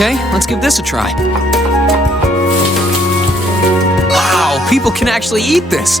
Okay, let's give this a try. Wow, people can actually eat this.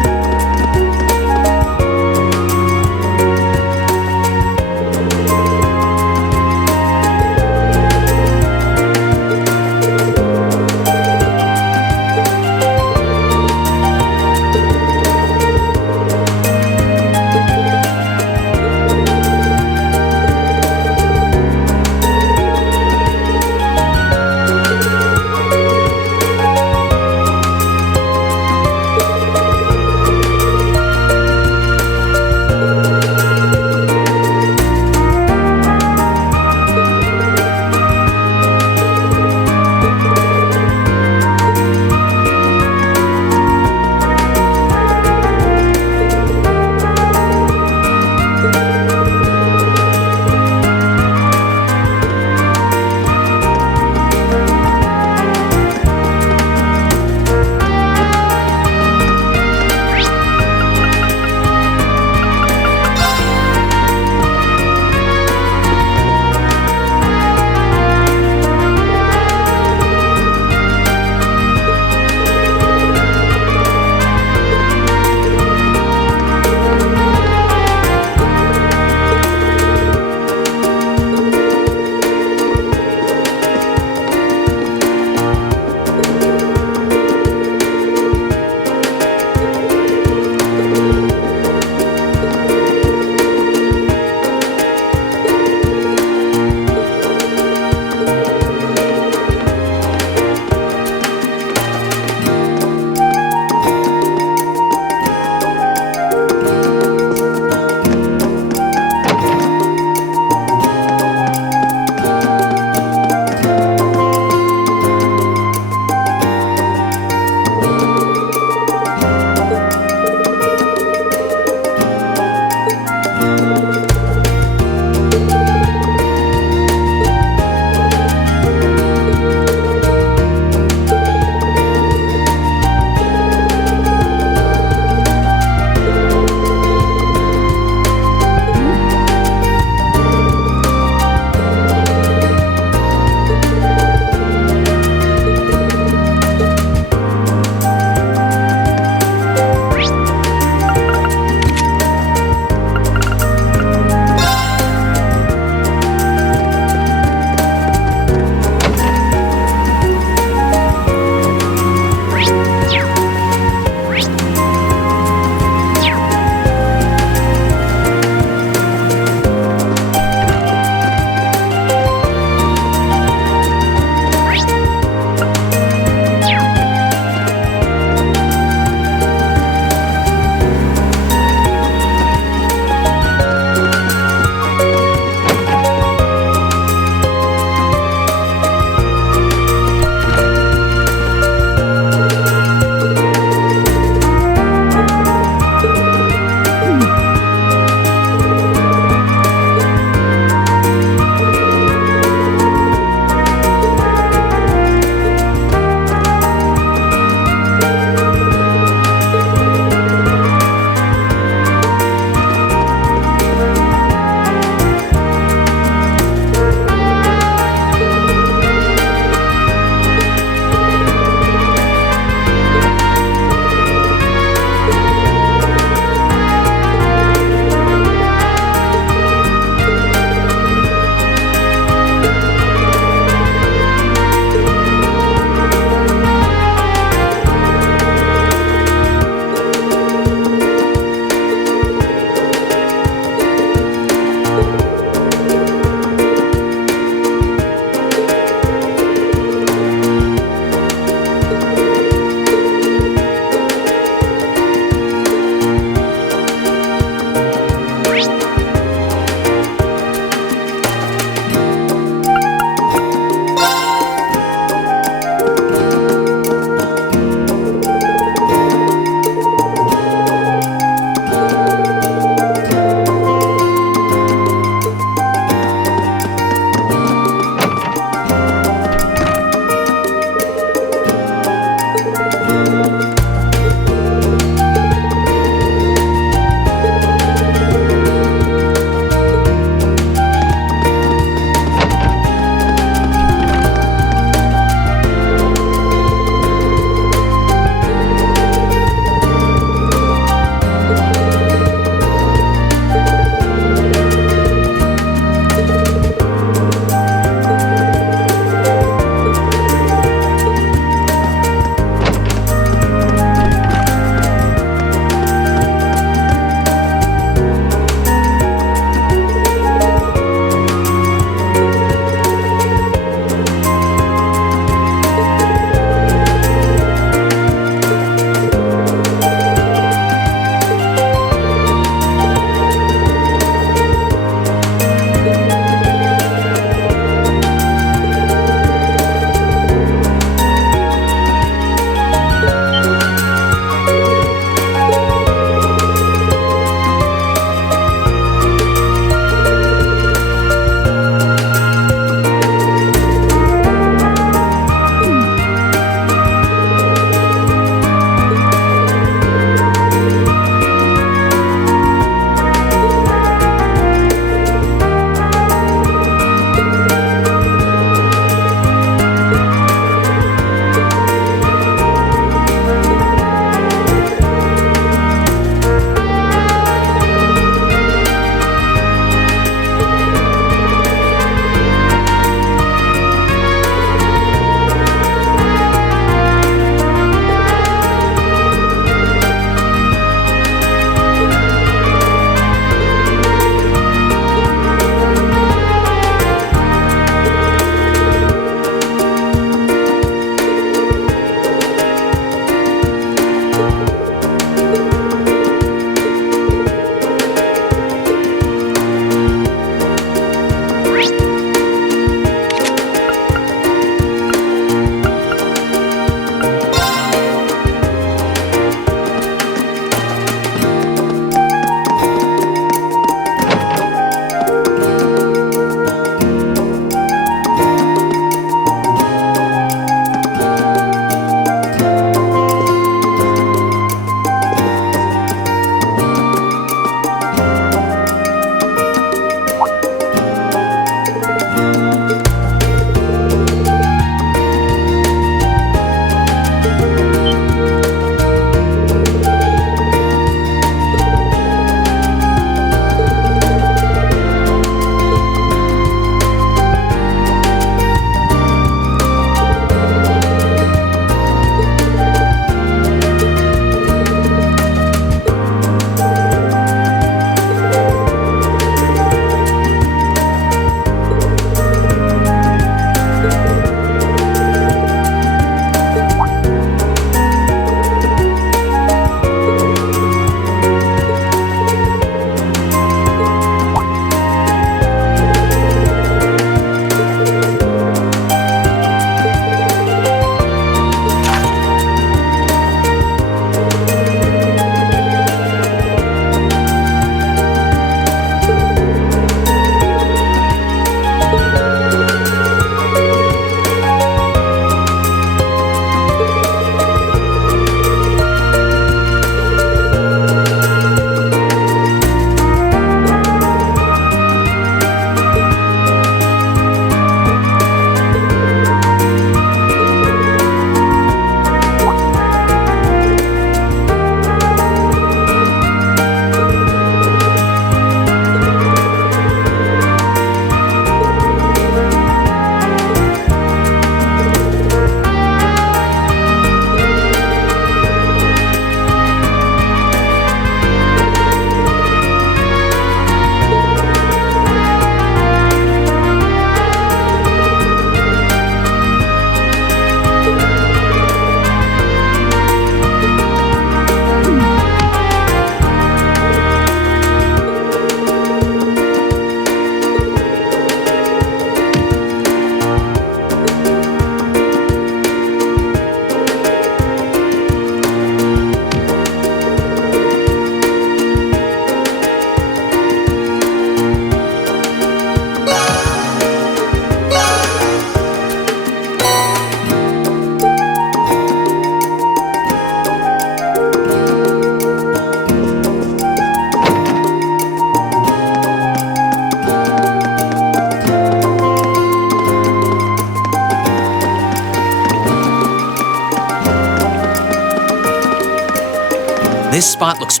This spot looks...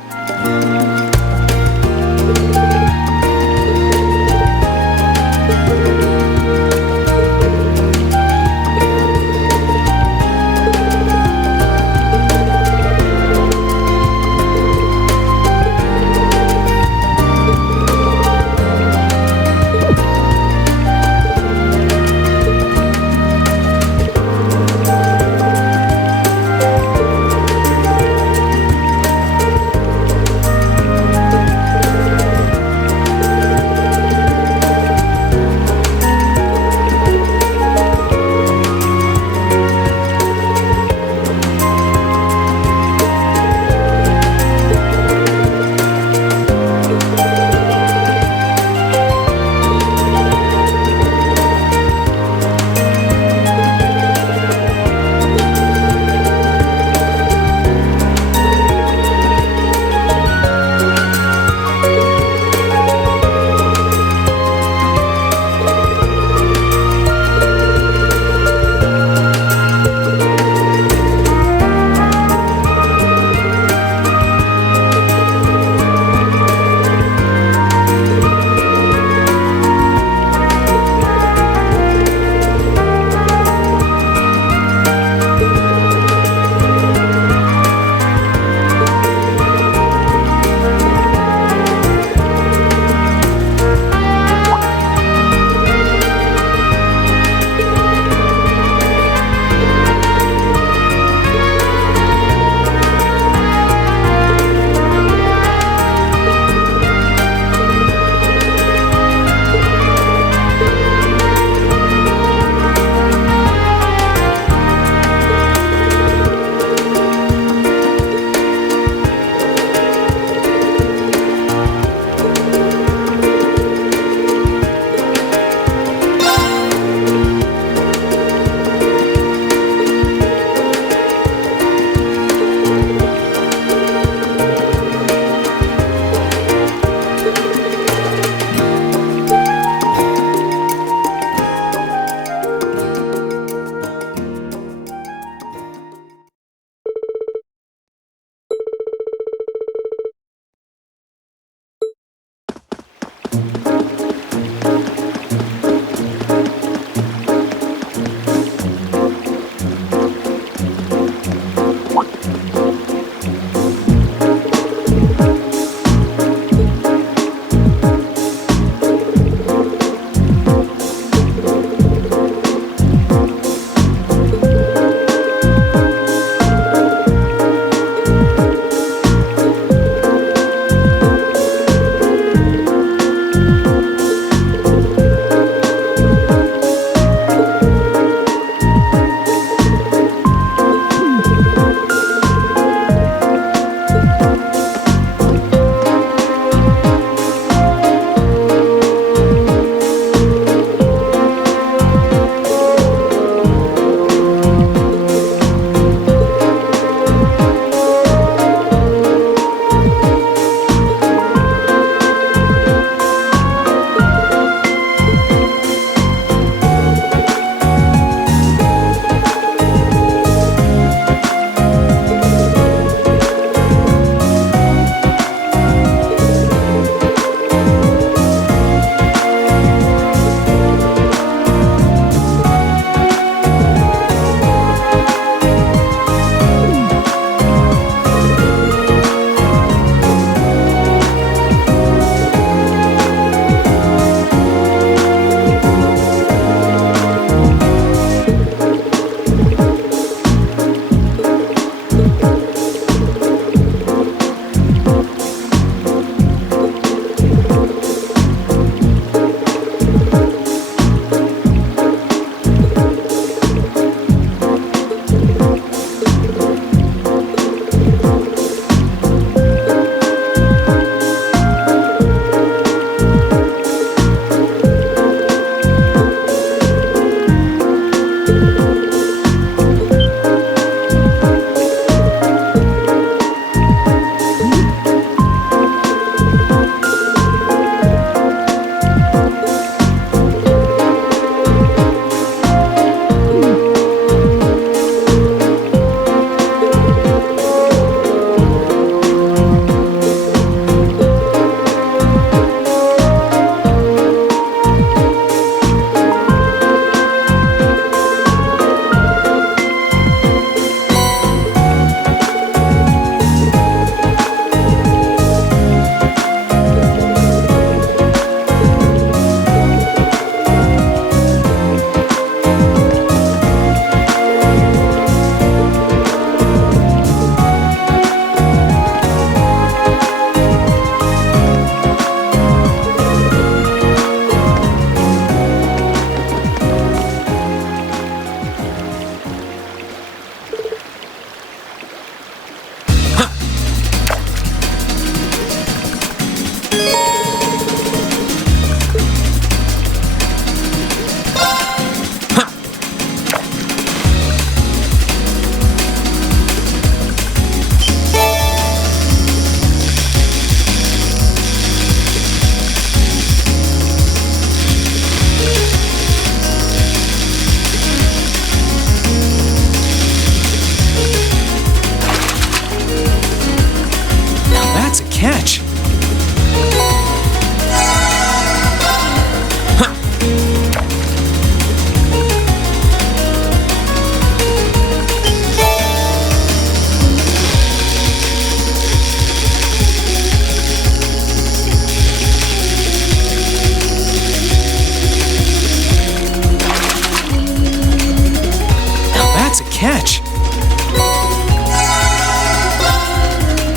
catch.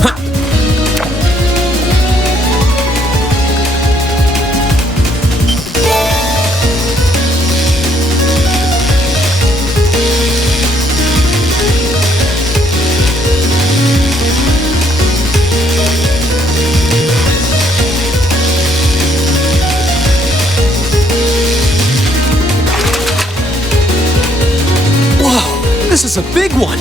Ha! Whoa, this is a big one.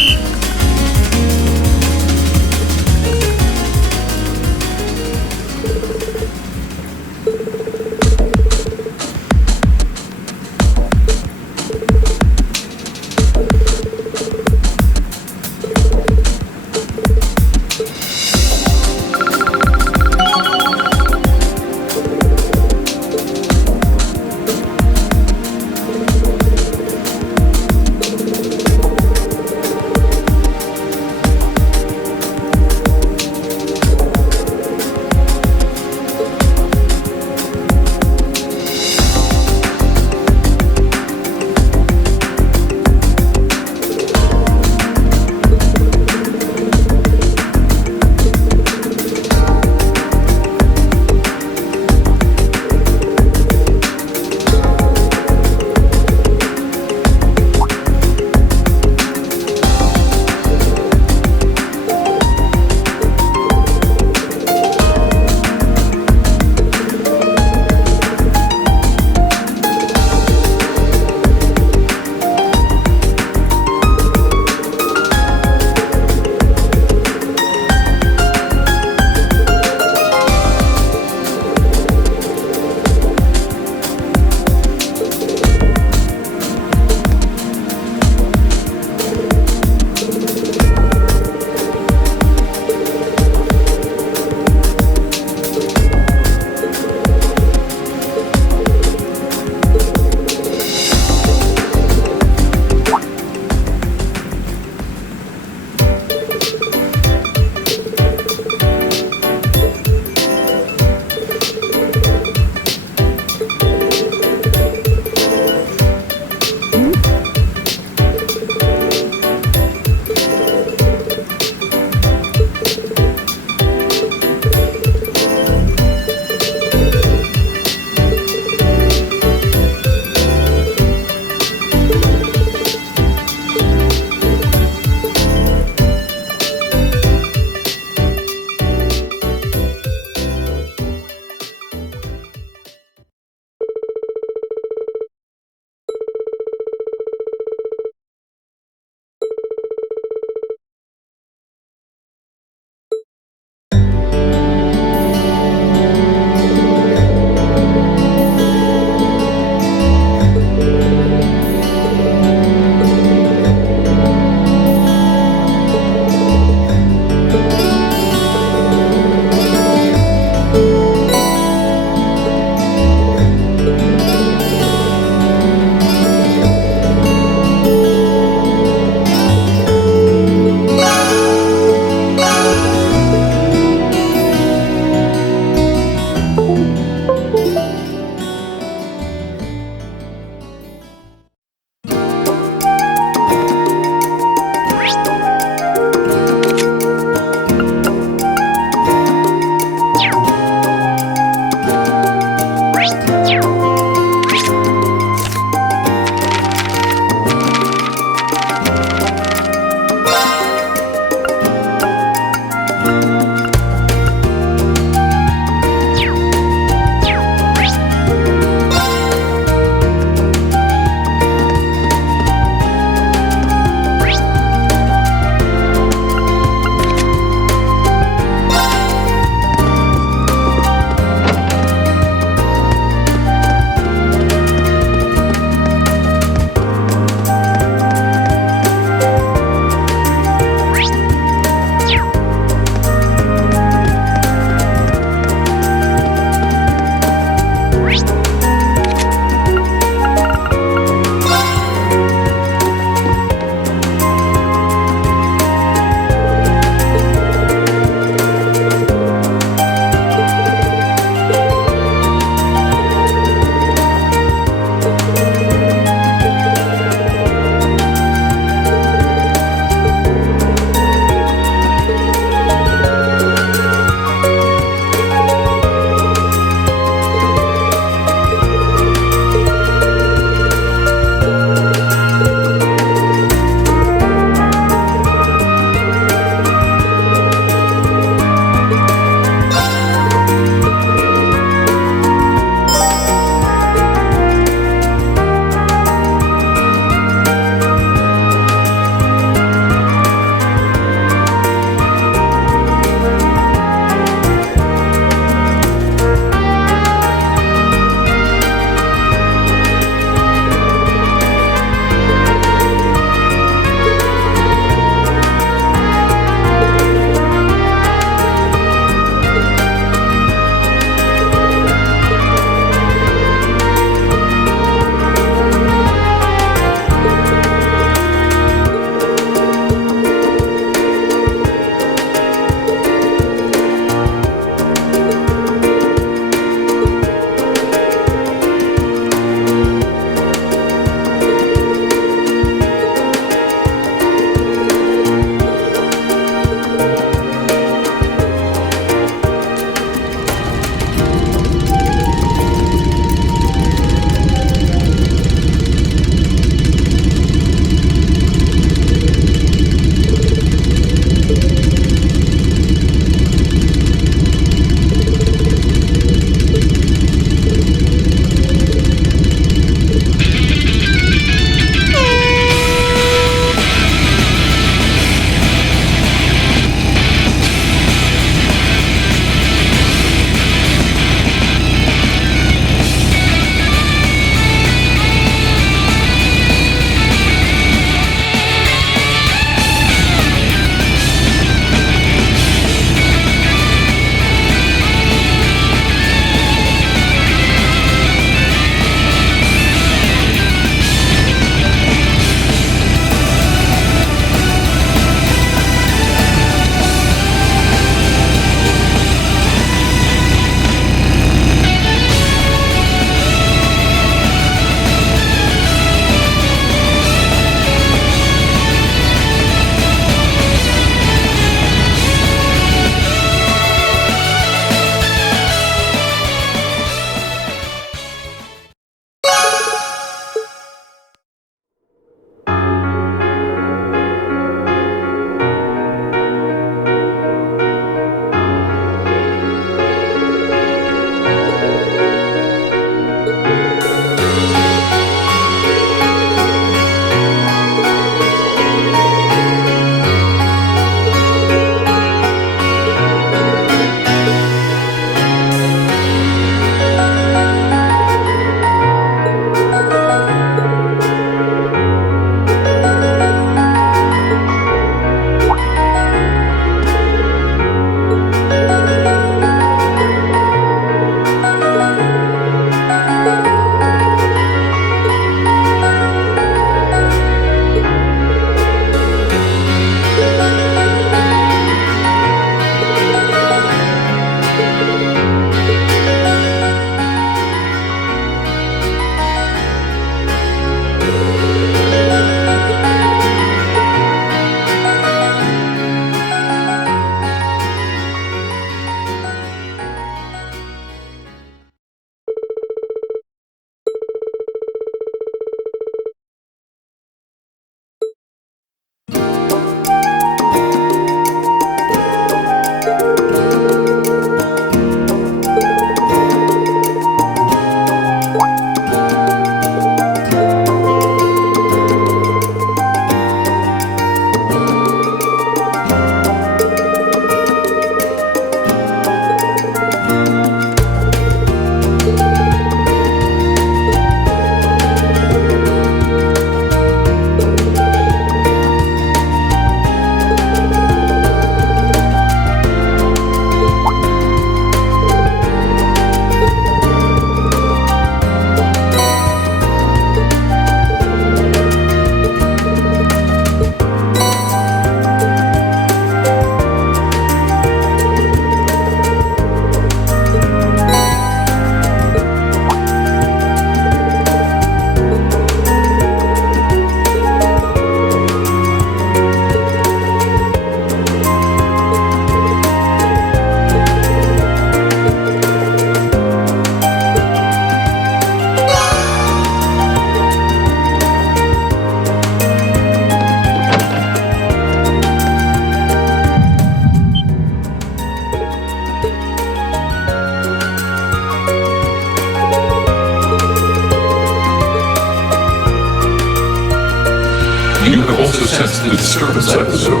you have also sensed the disturbance at the zoo.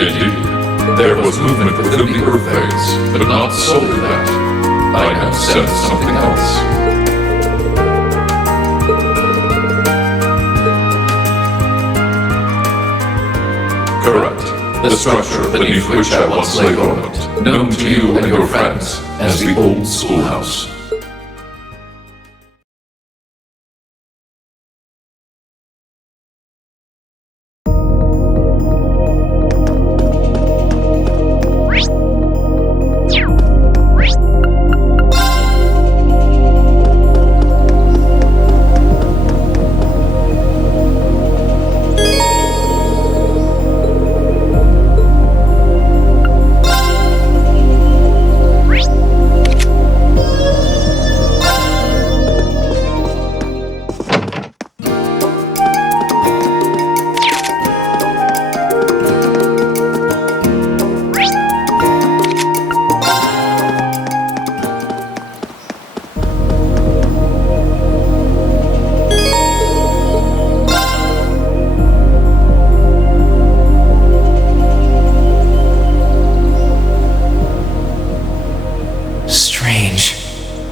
Indeed, there was movement within the earth phase, but not solely that. I have sensed something else. Correct. The structure beneath which I once lay dormant, known to you and your friends as the old schoolhouse.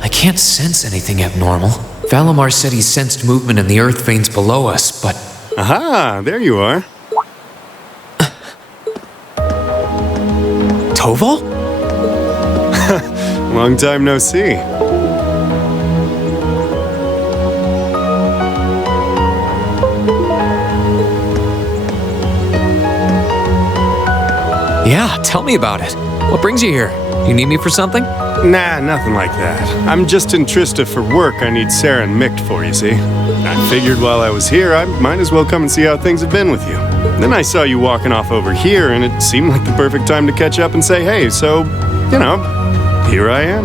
I can't sense anything abnormal. Valimar said he sensed movement in the earth veins below us, but... Aha, there you are. Tovar? Long time no see. Yeah, tell me about it. What brings you here? You need me for something? Nah, nothing like that. I'm just in Trista for work I need Sarah and Mick for, you see. I figured while I was here, I might as well come and see how things have been with you. Then I saw you walking off over here, and it seemed like the perfect time to catch up and say hey, so, you know, here I am.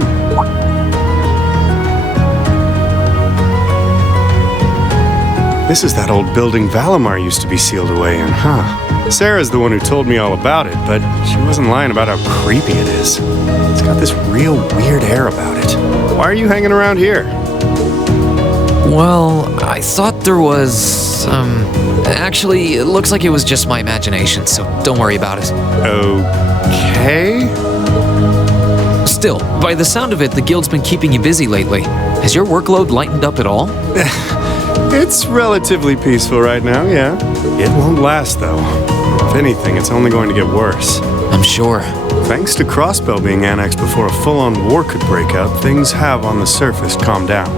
This is that old building Valimar used to be sealed away in, huh? Sarah's the one who told me all about it, but she wasn't lying about how creepy it is. It's got this real weird air about it. Why are you hanging around here? Well, I thought there was, actually, it looks like it was just my imagination, so don't worry about it. Okay? Still, by the sound of it, the guild's been keeping you busy lately. Has your workload lightened up at all? It's relatively peaceful right now, yeah. It won't last, though. If anything, it's only going to get worse. I'm sure. Thanks to Crossbow being annexed before a full-on war could break out, things have on the surface calmed down.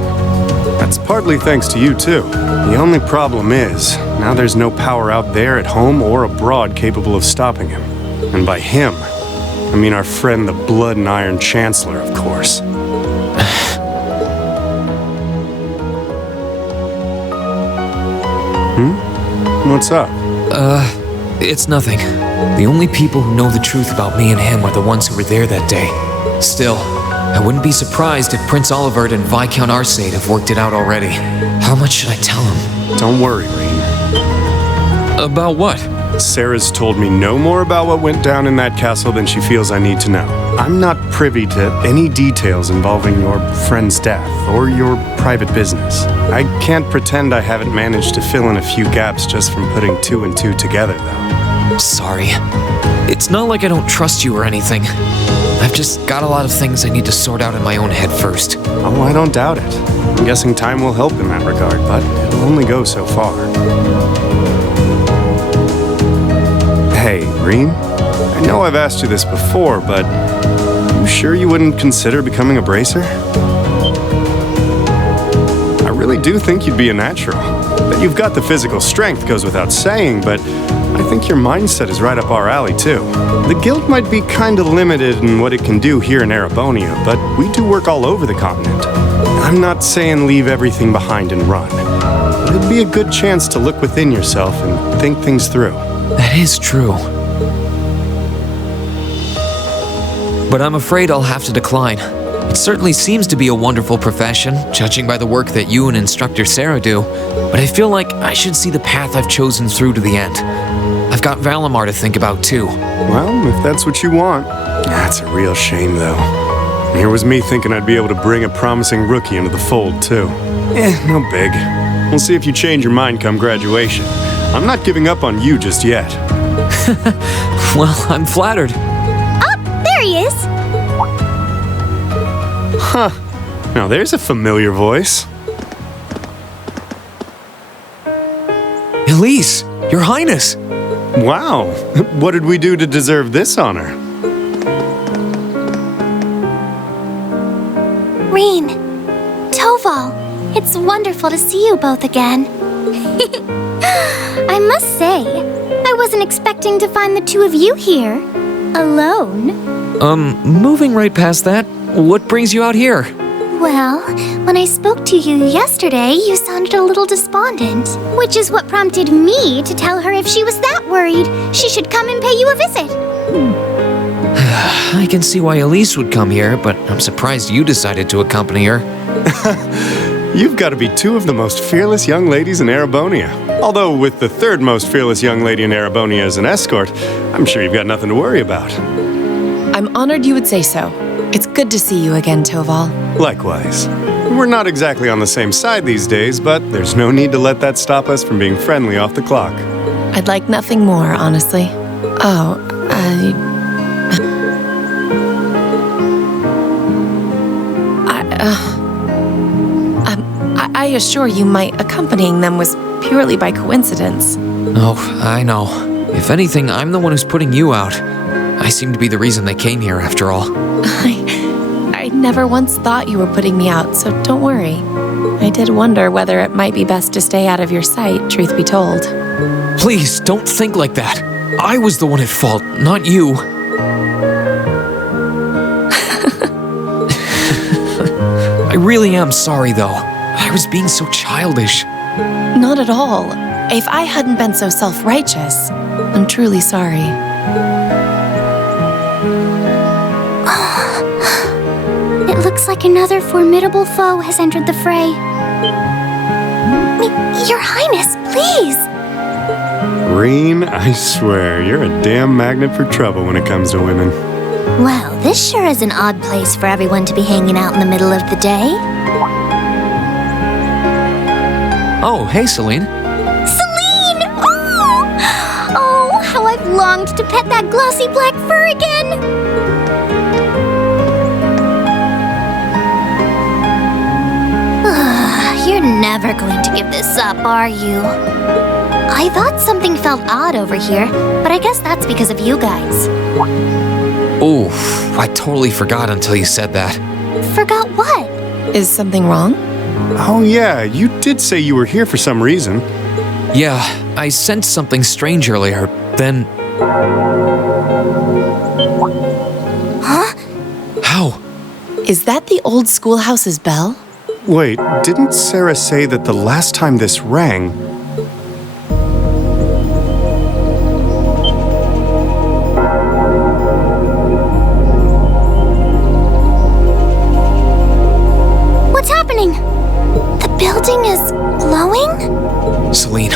That's partly thanks to you, too. The only problem is, now there's no power out there at home or abroad capable of stopping him. And by him, I mean our friend the Blood and Iron Chancellor, of course. What's up? It's nothing. The only people who know the truth about me and him are the ones who were there that day. Still, I wouldn't be surprised if Prince Olivert and Viscount Arcade have worked it out already. How much should I tell him? Don't worry, Rean. About what? Sarah's told me no more about what went down in that castle than she feels I need to know. I'm not privy to any details involving your friend's death or your private business. I can't pretend I haven't managed to fill in a few gaps just from putting two and two together, though. Sorry. It's not like I don't trust you or anything. I've just got a lot of things I need to sort out in my own head first. Oh, I don't doubt it. I'm guessing time will help in that regard, but it'll only go so far. Hey, Rean, I know I've asked you this before, but you sure you wouldn't consider becoming a bracer? I really do think you'd be a natural. That you've got the physical strength goes without saying, but I think your mindset is right up our alley, too. The guild might be kinda limited in what it can do here in Erebonia, but we do work all over the continent. I'm not saying leave everything behind and run. It'd be a good chance to look within yourself and think things through. That is true. But I'm afraid I'll have to decline. It certainly seems to be a wonderful profession, judging by the work that you and Instructor Sarah do, but I feel like I should see the path I've chosen through to the end. I've got Valimar to think about too. Well, if that's what you want. That's a real shame, though. Here was me thinking I'd be able to bring a promising rookie into the fold, too. No big. We'll see if you change your mind come graduation. I'm not giving up on you just yet. Well, I'm flattered. Oh, there he is. Huh. Now there's a familiar voice. Elise, Your Highness! Wow. What did we do to deserve this honor? Rean, Tovar, it's wonderful to see you both again. I must say, I wasn't expecting to find the two of you here, alone. Moving right past that, what brings you out here? Well, when I spoke to you yesterday, you sounded a little despondent, which is what prompted me to tell her if she was that worried, she should come and pay you a visit. I can see why Elise would come here, but I'm surprised you decided to accompany her. You've got to be two of the most fearless young ladies in Erebonia. Although with the third most fearless young lady in Erebonia as an escort, I'm sure you've got nothing to worry about. I'm honored you would say so. It's good to see you again, Tovar. Likewise. We're not exactly on the same side these days, but there's no need to let that stop us from being friendly off the clock. I'd like nothing more, honestly. Oh, I assure you my accompanying them was purely by coincidence. Oh, I know. If anything, I'm the one who's putting you out. I seem to be the reason they came here, after all. I never once thought you were putting me out, so don't worry. I did wonder whether it might be best to stay out of your sight, truth be told. Please, don't think like that. I was the one at fault, not you. I really am sorry, though. I was being so childish. Not at all. If I hadn't been so self-righteous, I'm truly sorry. It looks like another formidable foe has entered the fray. Your Highness, please! Rean, I swear, you're a damn magnet for trouble when it comes to women. Well, this sure is an odd place for everyone to be hanging out in the middle of the day. Oh, hey, Celine. Celine! Oh, how I've longed to pet that glossy black fur again! You're never going to give this up, are you? I thought something felt odd over here, but I guess that's because of you guys. Oof, I totally forgot until you said that. Forgot what? Is something wrong? Oh yeah, you did say you were here for some reason. Yeah, I sensed something strange earlier, then... Huh? How? Is that the old schoolhouse's bell? Wait, didn't Sarah say that the last time this rang... What's happening? The building is glowing? Celine,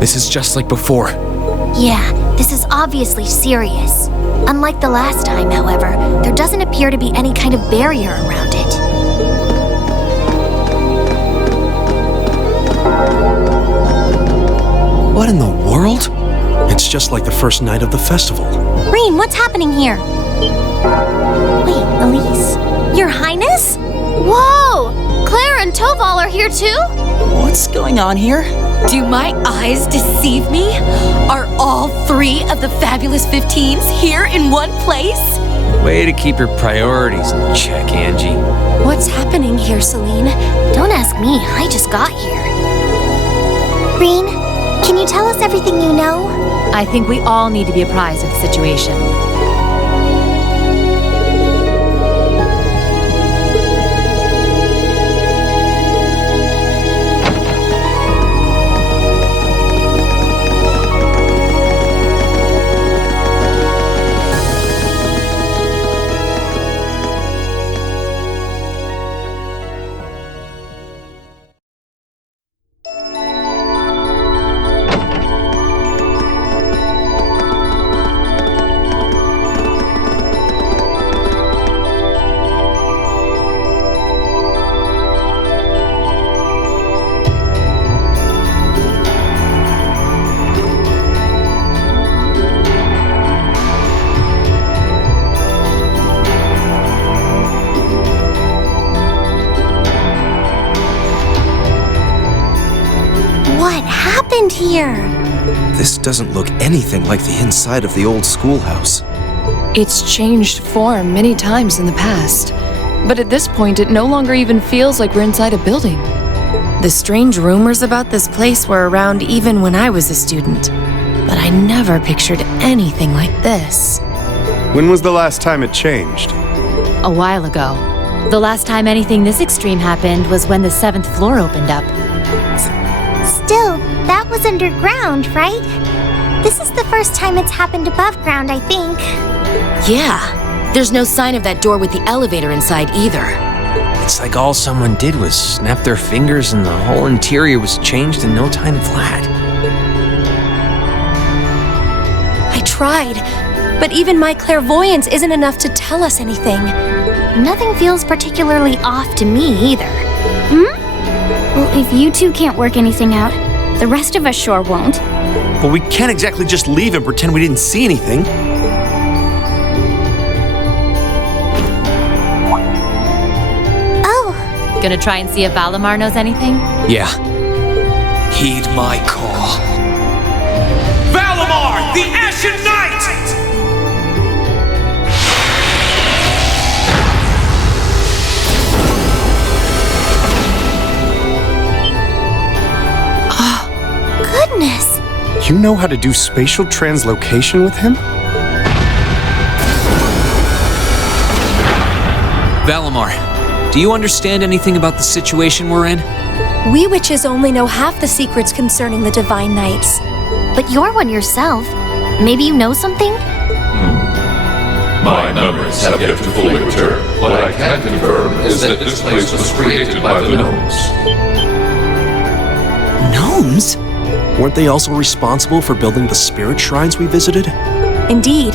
this is just like before. Yeah, this is obviously serious. Unlike the last time, however, there doesn't appear to be any kind of barrier around it. What in the world? It's just like the first night of the festival. Rean, what's happening here? Wait, Elise? Your Highness? Whoa! Claire and Toval are here too? What's going on here? Do my eyes deceive me? Are all three of the fabulous 15s here in one place? Way to keep your priorities in check, Angie. What's happening here, Celine? Don't ask me, I just got here. Rean, can you tell us everything you know? I think we all need to be apprised of the situation. happened here? This doesn't look anything like the inside of the old schoolhouse. It's changed form many times in the past, but at this point it no longer even feels like we're inside a building. The strange rumors about this place were around even when I was a student, but I never pictured anything like this. When was the last time it changed? A while ago. The last time anything this extreme happened was when the 7th floor opened up. Still, that was underground, right? This is the first time it's happened above ground, I think. Yeah, there's no sign of that door with the elevator inside either. It's like all someone did was snap their fingers and the whole interior was changed in no time flat. I tried, but even my clairvoyance isn't enough to tell us anything. Nothing feels particularly off to me either. Well, if you two can't work anything out, the rest of us sure won't. But we can't exactly just leave and pretend we didn't see anything. Oh, Gonna try and see if Valimar knows anything? Yeah. Heed my call. Valimar, the Ashen Knight! goodness. You know how to do spatial translocation with him? Valimar, do you understand anything about the situation we're in? We witches only know half the secrets concerning the Divine Knights. But you're one yourself. Maybe you know something? My memories have yet to fully return. What I can confirm is that this place was created by the gnomes. Gnomes? Weren't they also responsible for building the spirit shrines we visited? Indeed.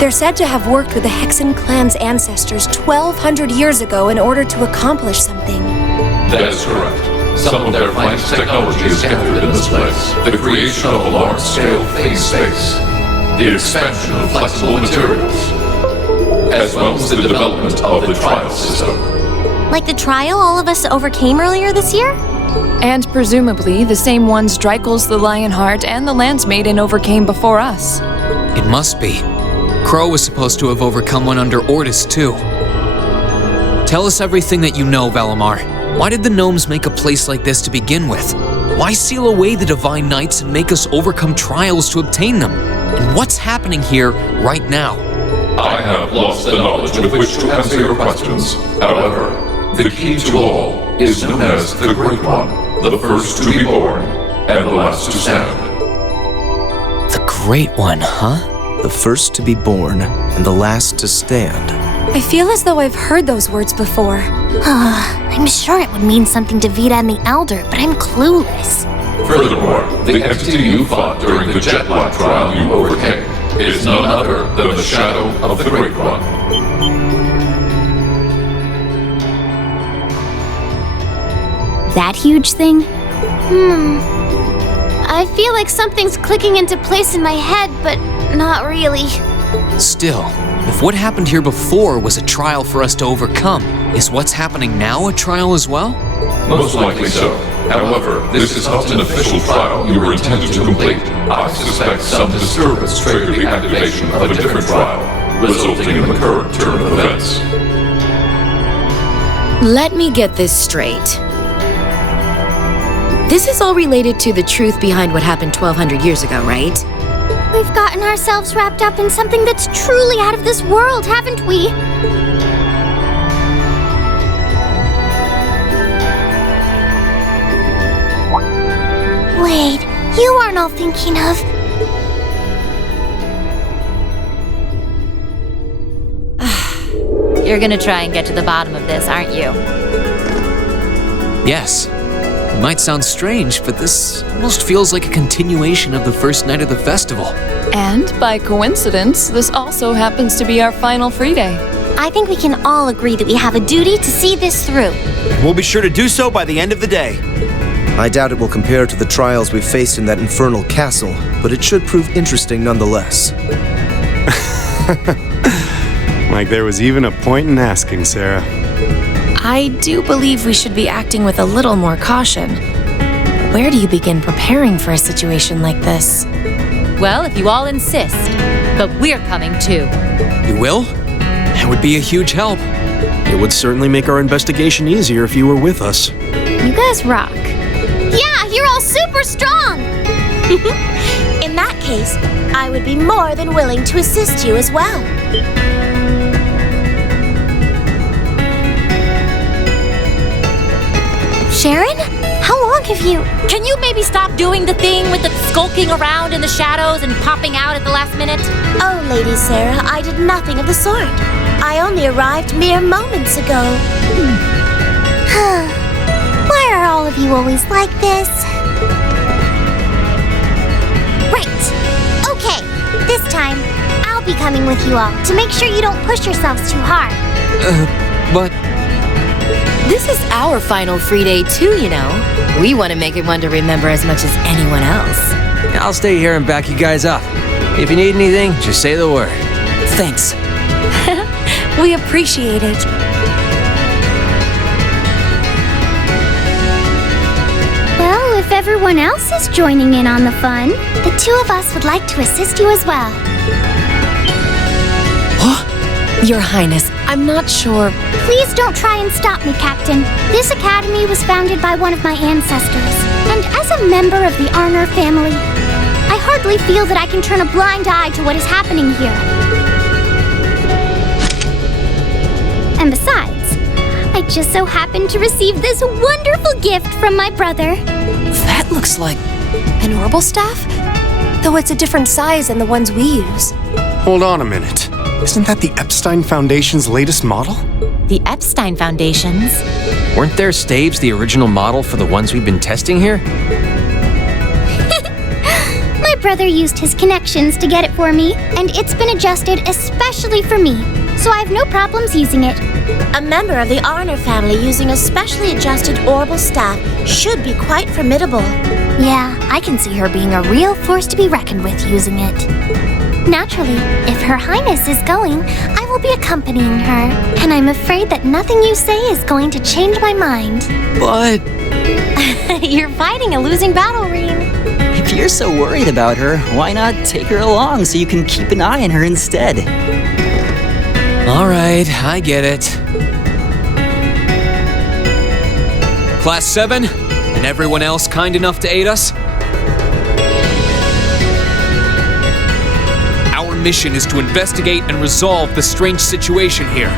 They're said to have worked with the Hexen clan's ancestors 1,200 years ago in order to accomplish something. That is correct. Some of their finest technology is gathered in this place. The creation of a large-scale phase space, the expansion of flexible materials, as well as the development of the trial system. Like the trial all of us overcame earlier this year? And presumably the same ones Dreikel's the Lionheart and the Landsmaiden overcame before us. It must be. Crow was supposed to have overcome one under Ordis, too. Tell us everything that you know, Valimar. Why did the gnomes make a place like this to begin with? Why seal away the Divine Knights and make us overcome trials to obtain them? And what's happening here right now? I have lost the knowledge with which to answer your questions. However, the key to all is known as the Great One, the first to be born, and the last to stand. The Great One, huh? The first to be born and the last to stand. I feel as though I've heard those words before. I'm sure it would mean something to Vita and the Elder, but I'm clueless. Furthermore, the entity you fought during the Jetblack trial you overcame is none other than the shadow of the Great One. That huge thing? I feel like something's clicking into place in my head, but not really. Still, if what happened here before was a trial for us to overcome, is what's happening now a trial as well? Most likely so. However, this is not an official trial you were intended to complete. I suspect some disturbance triggered the activation of a different trial, resulting in the current turn of events. Let me get this straight. This is all related to the truth behind what happened 1,200 years ago, right? We've gotten ourselves wrapped up in something that's truly out of this world, haven't we? Wait, you aren't all thinking of... You're gonna try and get to the bottom of this, aren't you? Yes. It might sound strange, but this almost feels like a continuation of the first night of the festival. And by coincidence, this also happens to be our final free day. I think we can all agree that we have a duty to see this through. We'll be sure to do so by the end of the day. I doubt it will compare to the trials we've faced in that infernal castle, but it should prove interesting nonetheless. Like there was even a point in asking, Sarah. I do believe we should be acting with a little more caution. Where do you begin preparing for a situation like this? Well, if you all insist. But we're coming too. You will? That would be a huge help. It would certainly make our investigation easier if you were with us. You guys rock. Yeah, you're all super strong! In that case, I would be more than willing to assist you as well. Sharon? How long have you... Can you maybe stop doing the thing with the skulking around in the shadows and popping out at the last minute? Oh, Lady Sarah, I did nothing of the sort. I only arrived mere moments ago. Why are all of you always like this? Right. Okay, this time, I'll be coming with you all to make sure you don't push yourselves too hard. But This is our final free day too, you know. We want to make it one to remember as much as anyone else. I'll stay here and back you guys up. If you need anything, just say the word. Thanks. We appreciate it. Well, if everyone else is joining in on the fun, the two of us would like to assist you as well. Your Highness, I'm not sure. Please don't try and stop me, Captain. This academy was founded by one of my ancestors, and as a member of the Arner family, I hardly feel that I can turn a blind eye to what is happening here. And besides, I just so happened to receive this wonderful gift from my brother. That looks like... An orbital staff? Though it's a different size than the ones we use. Hold on a minute. Isn't that the Epstein Foundation's latest model? The Epstein Foundations. Weren't their staves the original model for the ones we've been testing here? My brother used his connections to get it for me, and it's been adjusted especially for me, so I have no problems using it. A member of the Arner family using a specially adjusted orbital staff should be quite formidable. Yeah, I can see her being a real force to be reckoned with using it. Naturally, if Her Highness is going, I will be accompanying her, and I'm afraid that nothing you say is going to change my mind. But... You're fighting a losing battle, Rean. If you're so worried about her, why not take her along so you can keep an eye on her instead? all right, I get it. Class 7, and everyone else kind enough to aid us? Our mission is to investigate and resolve the strange situation here.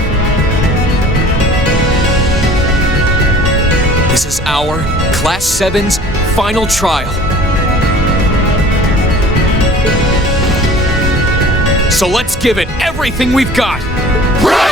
This is our Class 7's final trial. So let's give it everything we've got. Right!